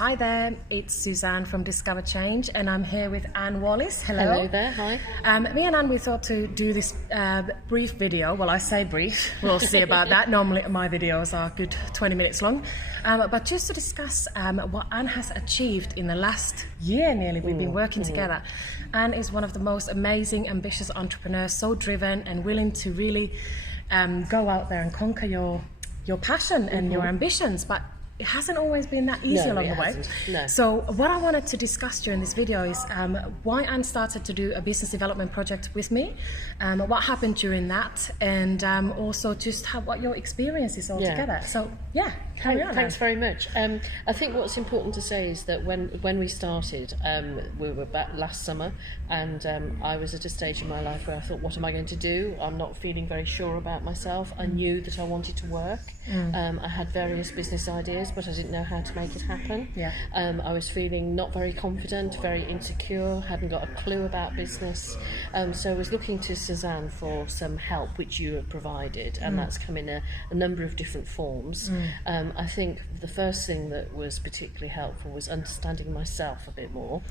Hi there, it's Susanne from DiscoverChange, and I'm here with Anne Wallace. Hello. Hello there, hi. Me and Anne, we thought to do this brief video. Well, I say brief, we'll see about that. Normally my videos are a good 20 minutes long. But just to discuss what Anne has achieved in the last year nearly we've been working together. Anne is one of the most amazing, ambitious entrepreneurs, so driven and willing to really go out there and conquer your passion and your ambitions. But it hasn't always been that easy along the way. No. So what I wanted to discuss during this video is why Anne started to do a business development project with me, what happened during that, and also just what your experience is altogether. So yeah, carry on. Thanks very much. I think what's important to say is that when we started, we were back last summer, and I was at a stage in my life where I thought, what am I going to do? I'm not feeling very sure about myself. I knew that I wanted to work. I had various business ideas, but I didn't know how to make it happen. I was feeling not very confident, very insecure, hadn't got a clue about business. So I was looking to Susanne for some help, which you have provided, and that's come in a number of different forms. I think the first thing that was particularly helpful was understanding myself a bit more.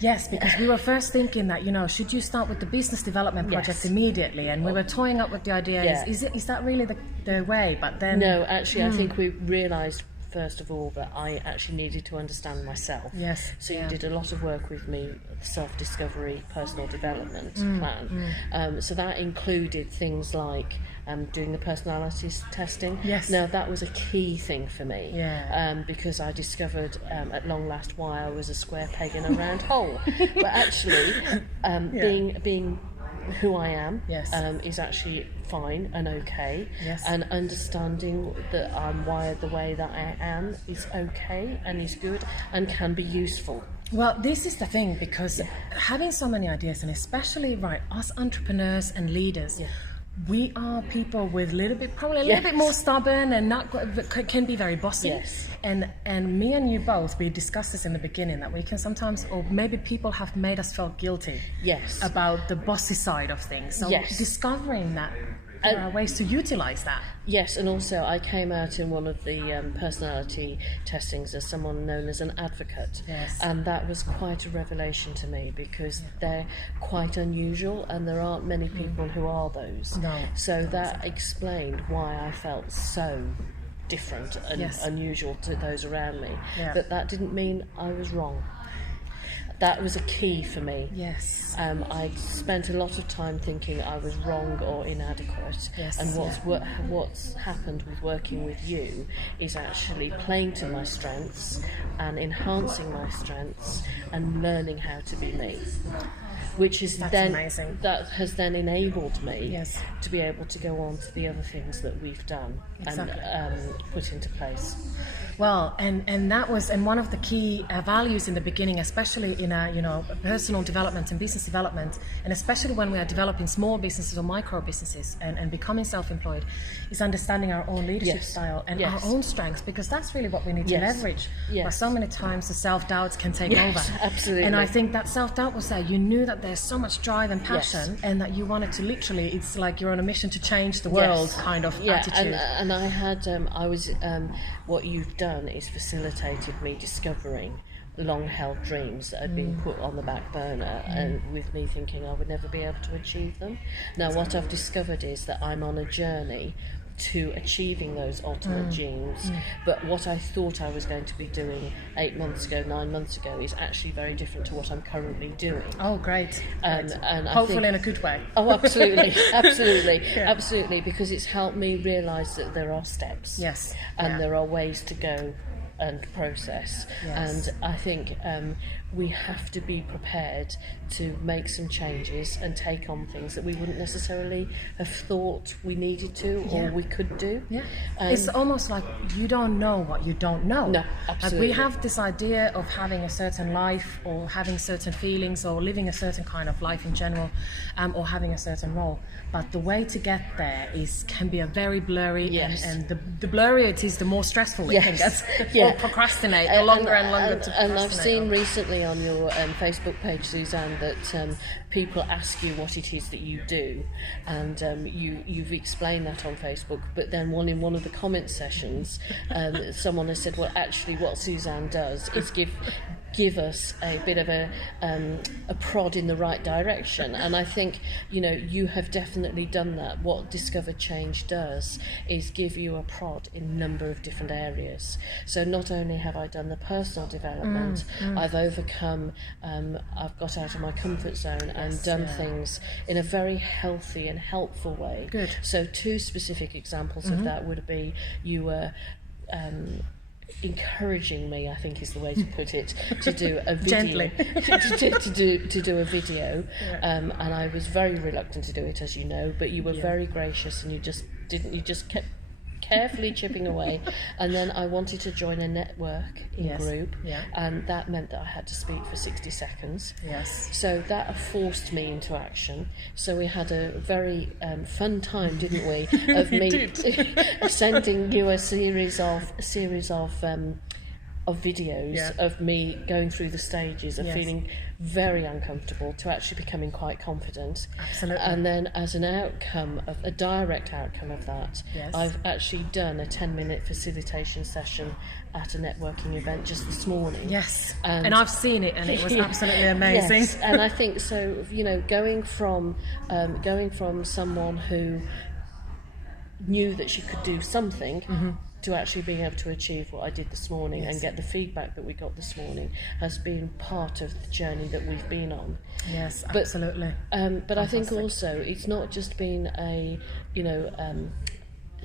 Yes, because we were first thinking that, should you start with the business development project immediately? And we were toying up with the idea, is that really the way? But then... No, actually, I think we realised, first of all, that I actually needed to understand myself. Yes. So you did a lot of work with me, the self-discovery, personal development plan. So that included things like doing the personality testing. Yes. Now that was a key thing for me, because I discovered at long last why I was a square peg in a round hole. But actually, being who I am is actually fine and okay, and understanding that I'm wired the way that I am is okay and is good and can be useful. Well, this is the thing, because having so many ideas, and especially us entrepreneurs and leaders, we are people with probably a little bit more stubborn and can be very bossy. And me and you both, we discussed this in the beginning, that we can sometimes, or maybe people have made us feel guilty about the bossy side of things. So discovering that there are ways to utilize that. Yes, and also I came out in one of the personality testings as someone known as an advocate, and that was quite a revelation to me, because they're quite unusual and there aren't many people who are those. So that explained why I felt so different and unusual to those around me, but that didn't mean I was wrong. That was a key for me. I spent a lot of time thinking I was wrong or inadequate, and what's happened with working with you is actually playing to my strengths and enhancing my strengths and learning how to be me, which is amazing. That has then enabled me to be able to go on to the other things that we've done and put into place. Well, and that was one of the key values in the beginning, especially in personal development and business development, and especially when we are developing small businesses or micro businesses and becoming self-employed, is understanding our own leadership style and our own strengths, because that's really what we need to leverage. But so many times the self-doubts can take over. Absolutely. And I think that self-doubt was there. You knew that there's so much drive and passion, and that you wanted to literally, it's like you're on a mission to change the world kind of attitude. And I had, what you've done is facilitated me discovering long-held dreams that had been put on the back burner, and with me thinking I would never be able to achieve them. Now what I've discovered is that I'm on a journey to achieving those ultimate dreams, but what I thought I was going to be doing 8 months ago, 9 months ago, is actually very different to what I'm currently doing. Oh, great. And hopefully in a good way. Oh, absolutely. Absolutely, because it's helped me realise that there are steps, and there are ways to go and process, and I think we have to be prepared to make some changes and take on things that we wouldn't necessarily have thought we needed to or we could do. It's almost like you don't know what you don't know. No, absolutely. Like we have this idea of having a certain life, or having certain feelings, or living a certain kind of life in general, or having a certain role, but the way to get there can be a very blurry, and the blurrier it is, the more stressful it can get. you'll procrastinate longer and longer to procrastinate. And I've seen recently on your Facebook page, Susanne, that people ask you what it is that you do, and you've explained that on Facebook, but then in one of the comment sessions, someone has said, well, actually what Susanne does is give us a bit of a prod in the right direction. And I think, you have definitely done that. What DiscoverChange does is give you a prod in a number of different areas. So not only have I done the personal development, I've overcome, I've got out of my comfort zone and done things in a very healthy and helpful way. Good. So 2 specific examples of that would be, you were encouraging me, I think is the way to put it, to do a video. to do a video, and I was very reluctant to do it, as you know, but you were very gracious, and you just kept carefully chipping away. And then I wanted to join a networking group, and that meant that I had to speak for 60 seconds. Yes. So that forced me into action. So we had a very fun time, didn't we? Of me sending you a series of videos of me going through the stages of feeling very uncomfortable to actually becoming quite confident. Absolutely. And then as an outcome, a direct outcome of that, I've actually done a 10-minute facilitation session at a networking event just this morning. Yes. And I've seen it, and it was absolutely amazing. Yes. And I think so, going from someone who knew that she could do something to actually being able to achieve what I did this morning and get the feedback that we got this morning has been part of the journey that we've been on. Yes, absolutely. But I think also it's not just been a,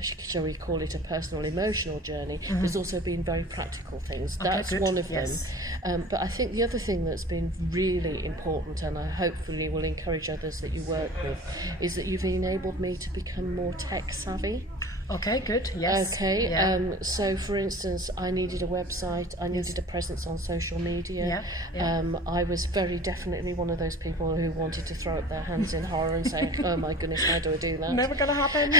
shall we call it a personal emotional journey, there's also been very practical things. That's one of them. But I think the other thing that's been really important, and I hopefully will encourage others that you work with, is that you've enabled me to become more tech savvy. Okay, good. Yes. Okay. So, for instance, I needed a website. I needed a presence on social media. I was very definitely one of those people who wanted to throw up their hands in horror and say, "Oh my goodness, how do I do that?" Never gonna happen.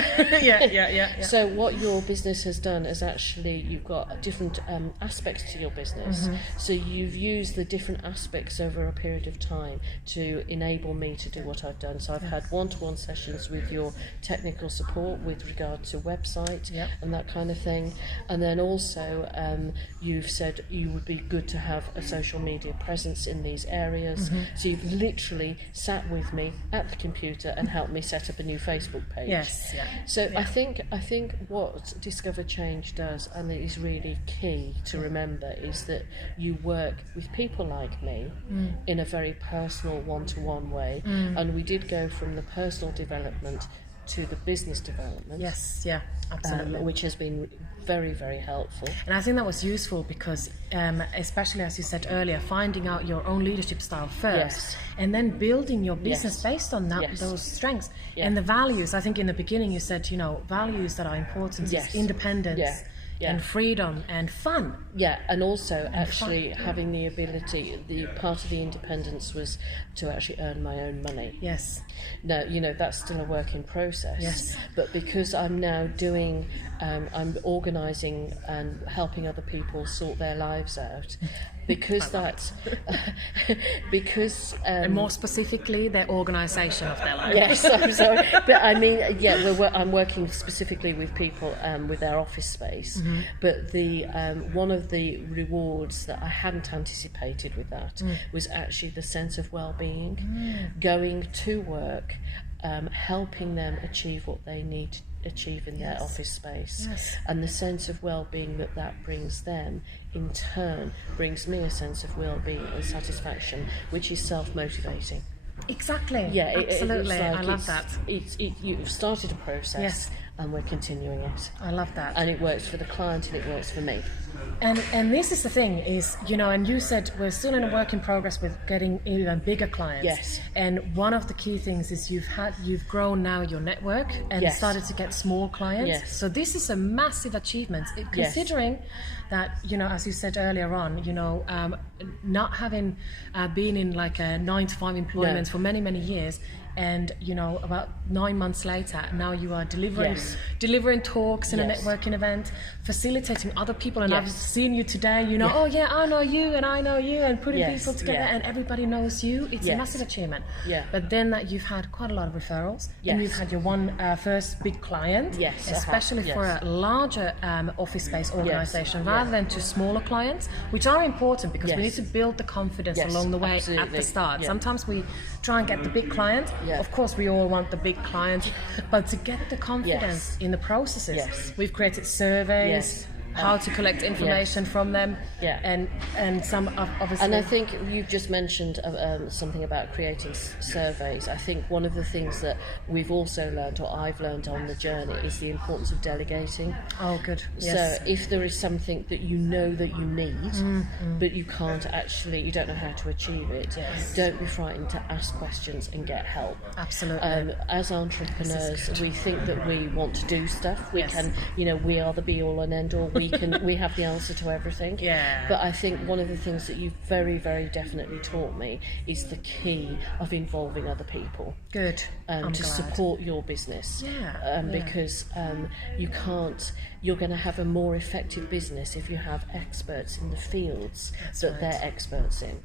So, what your business has done is actually you've got different aspects to your business. So, you've used the different aspects over a period of time to enable me to do what I've done. So, I've had one-to-one sessions with your technical support with regard to website and that kind of thing, and then also you've said you would be good to have a social media presence in these areas, so you've literally sat with me at the computer and helped me set up a new Facebook page. I think what DiscoverChange does, and it is really key to remember, is that you work with people like me in a very personal one-to-one way, and we did go from the personal development to the business development. Yes, absolutely. Which has been very, very helpful. And I think that was useful because, especially as you said earlier, finding out your own leadership style first, and then building your business based on that, those strengths and the values. I think in the beginning you said, values that are important is independence. And freedom and fun. And also actually having the ability, the part of the independence was to actually earn my own money. Now, that's still a work in process. But because I'm now doing, I'm organising and helping other people sort their lives out, because that's because and more specifically their organisation of their life. Yes, I'm sorry, but I mean, I'm working specifically with people with their office space. But the one of the rewards that I hadn't anticipated with that was actually the sense of well-being, going to work, helping them achieve what they need to achieve in their office space, and the sense of well-being that brings them in turn brings me a sense of well-being and satisfaction, which is self-motivating. Absolutely. I love that. You've started a process and we're continuing it. I love that. And it works for the client and it works for me. And this is the thing is, and you said we're still in a work in progress with getting even bigger clients. And one of the key things is you've grown now your network and started to get small clients. So this is a massive achievement, considering that, as you said earlier on, not having been in like a 9-to-5 employment for many, many years, and you know, about 9 months later, now you are delivering talks in a networking event, facilitating other people, and I've seen you today, you know, oh yeah, I know you and I know you, and putting people together and everybody knows you. It's a massive achievement. But then that you've had quite a lot of referrals, and you've had your first big client, especially for a larger office space organization rather than to smaller clients, which are important because we need to build the confidence along the way at the start. Sometimes we try and get the big client. Of course, we all want the big client, but to get the confidence in the processes, we've created surveys, how to collect information from them, and some obviously. And I think you've just mentioned something about creating surveys. I think one of the things that we've also learned, or I've learned on the journey, is the importance of delegating. Oh, good. So if there is something that you know that you need, but you can't actually, you don't know how to achieve it, don't be frightened to ask questions and get help. Absolutely. As entrepreneurs, we think that we want to do stuff. We can, you know, we are the be all and end all. We have the answer to everything. But I think one of the things that you've very, very definitely taught me is the key of involving other people. Good. To support your business. Because you're going to have a more effective business if you have experts in the fields that they're experts in.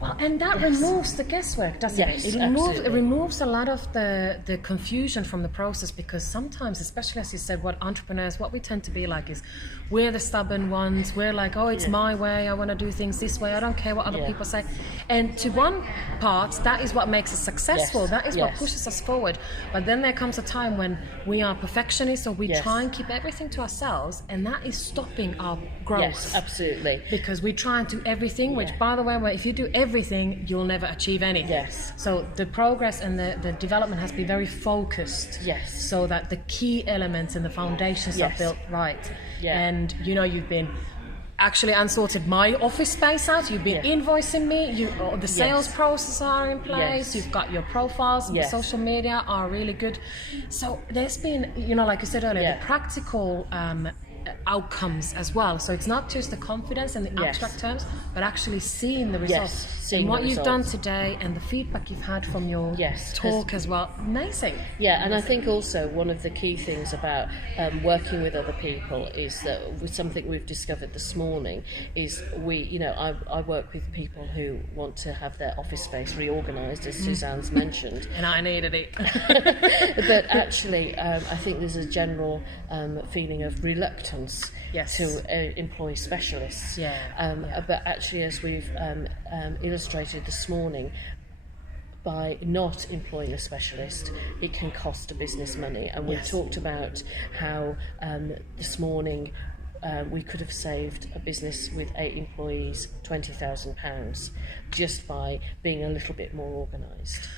Well, and that removes the guesswork, doesn't it? It removes a lot of the confusion from the process, because sometimes, especially as you said, what we tend to be like is we're the stubborn ones. We're like, oh, it's my way. I want to do things this way. I don't care what other people say. And to one part, that is what makes us successful. That is what pushes us forward. But then there comes a time when we are perfectionists, or we try and keep everything to ourselves, and that is stopping our growth. Yes, absolutely. Because we try and do everything, which, by the way, if you do everything, you'll never achieve anything. So the progress and the development has to be very focused. So that the key elements and the foundations are built right. And you know, you've been actually unsorted my office space out. You've been invoicing me. The sales process are in place. You've got your profiles. The social media are really good. So there's been, you know, like you said earlier, the practical outcomes as well. So it's not just the confidence and the abstract terms, but actually seeing the results. And what you've done today and the feedback you've had from your talk as well, amazing. And I think also one of the key things about working with other people is that with something we've discovered this morning is I work with people who want to have their office space reorganised, as Susanne's mentioned. And I needed it. But actually, I think there's a general feeling of reluctance to employ specialists. But actually, as we've illustrated this morning, by not employing a specialist, it can cost a business money. And we've talked about how this morning we could have saved a business with 8 employees £20,000 just by being a little bit more organised.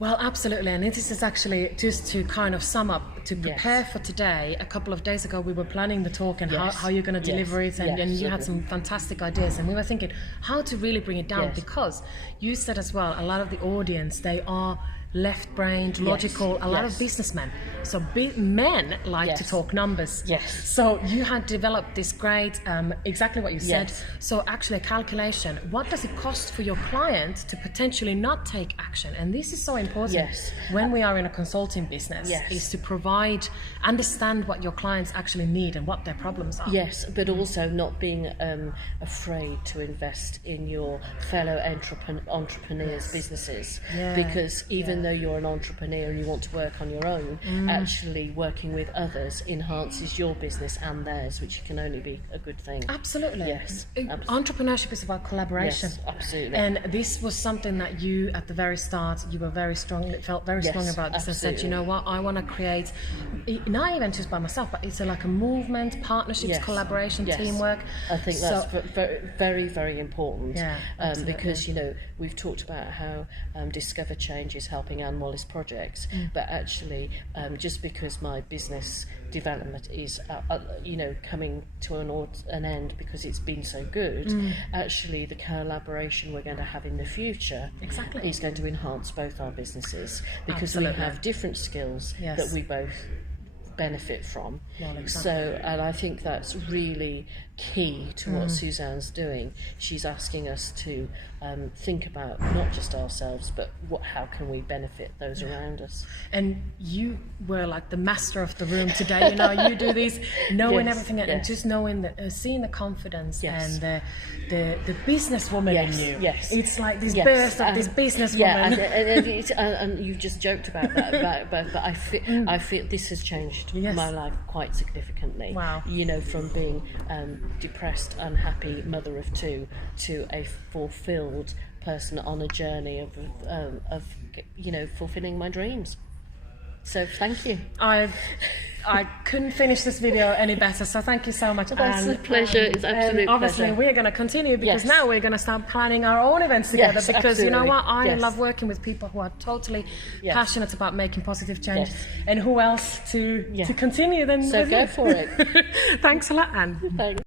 Well, absolutely, and this is actually just to kind of sum up, to prepare for today. A couple of days ago we were planning the talk and how you're going to deliver it, and you had some fantastic ideas, and we were thinking how to really bring it down, because you said as well, a lot of the audience, they are left-brained, logical, a lot of businessmen. So men like to talk numbers. So you had developed this great, exactly what you said. So actually a calculation, what does it cost for your client to potentially not take action? And this is so important when we are in a consulting business, is to understand what your clients actually need and what their problems are. But also not being afraid to invest in your fellow entrepreneurs' businesses, because even though you're an entrepreneur and you want to work on your own, actually working with others enhances your business and theirs, which can only be a good thing. Absolutely. Entrepreneurship is about collaboration. Absolutely. And this was something that you, at the very start, you were very strong, felt very strong about this, and said, you know what, I want to create, not even just by myself, but it's like a movement, partnerships, collaboration, teamwork. I think that's very, very important. Because, you know, we've talked about how DiscoverChange is helping Anne Wallace projects, but actually just because my business development is coming to an end because it's been so good, actually the collaboration we're going to have in the future is going to enhance both our businesses, because we have different skills that we both benefit from, Well, exactly. So, and I think that's really key to what Susanne's doing. She's asking us to think about not just ourselves, but how can we benefit those around us. And you were like the master of the room today. You know, you do this, knowing everything, and just knowing that, seeing the confidence and the businesswoman in you. Yes, it's like this burst of this businesswoman. Yeah, and you just joked about that, but I feel this has changed my life quite significantly. Wow. You know, from being depressed, unhappy mother of two to a fulfilled person on a journey of you know, fulfilling my dreams. So thank you. I couldn't finish this video any better, so thank you so much. That's a pleasure. It's absolute obviously pleasure. We're going to continue, because now we're going to start planning our own events together, because absolutely. you know what, I love working with people who are totally passionate about making positive change, and who else to continue than so with go you. for it. Thanks a lot, Anne. Thanks.